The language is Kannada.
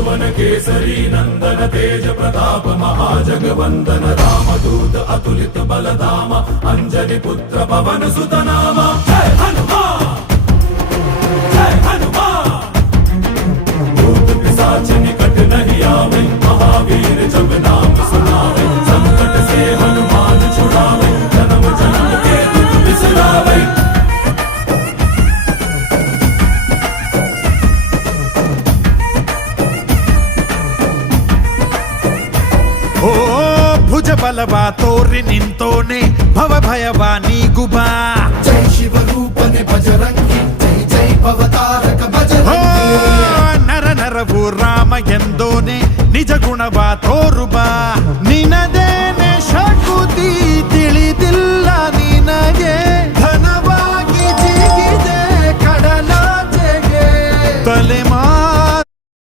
त्रिभुवन केसरी नंदन तेज प्रताप महाजगवंदन रामदूत अतुलित बलधाम अंजनी पुत्र पवन सुत नाम जय हनुमान जय हनुमान। भूत पिशाच निकट नहीं आवे महावीर जब नाम सुनावे संकट से हनुमान छुड़ावे जन्म जन्म के दुख बिसरावे। ಓ ಭುಜ ಬಲವ ತೋರಿ ನಿಂತೋನೆ ಭವ ಭಯವ ನೀಗುಬಾ ಜೈ ಶಿವ ರೂಪನೆ ಬಜರಂಗಿ ಜೈ ಜೈ ಭವತಾರಕ ಬಜರಂಗಿ ನರ ನರವು ರಾಮ ಎಂದೋನೆ ನಿಜ ಗುಣವ ತೋರುಬಾ ನಿನದೇನೆ ಶಕುತಿ